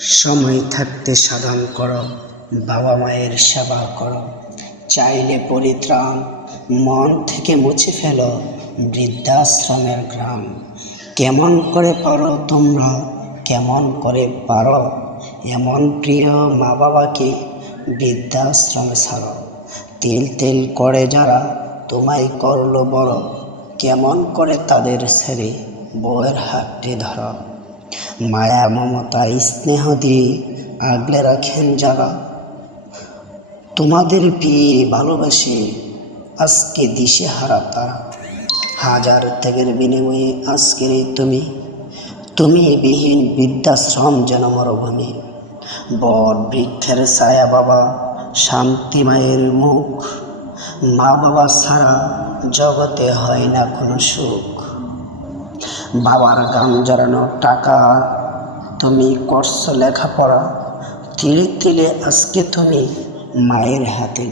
সময় থাকতে সাধন করো, বাবা মায়ের সেবা করো। চাইলে পরিত্রাণ মন থেকে মুছে ফেলো বৃদ্ধাশ্রমের গ্রাম। কেমন করে পারো তোমরা, কেমন করে পারো এমন প্রিয় মা বাবাকে বৃদ্ধাশ্রমে ছাড়ো। তিল তিল করে যারা তোমায় করলো বড়, কেমন করে তাদের ছেড়ে বউয়ের হাতটি ধরো। মায়া মমতা স্নেহ দিয়ে আগলে রাখেন যারা, তোমাদের পেয়ে ভালোবাসে আজকে দিশেহারা তারা। হাজার ত্যাগের বিনিময়ে আজকের এই তুমি বিহীন বৃদ্ধাশ্রম যেন মরুভূমি। বট বৃক্ষের ছায়া বাবা, শান্তি মায়ের মুখ। মা বাবা ছাড়া জগতে হয় না কোনো সুখ। বাবার গান জড়ানো টাকা তুমি করছো লেখাপড়া, তিলে তিলে আজকে তুমি মায়ের হাতে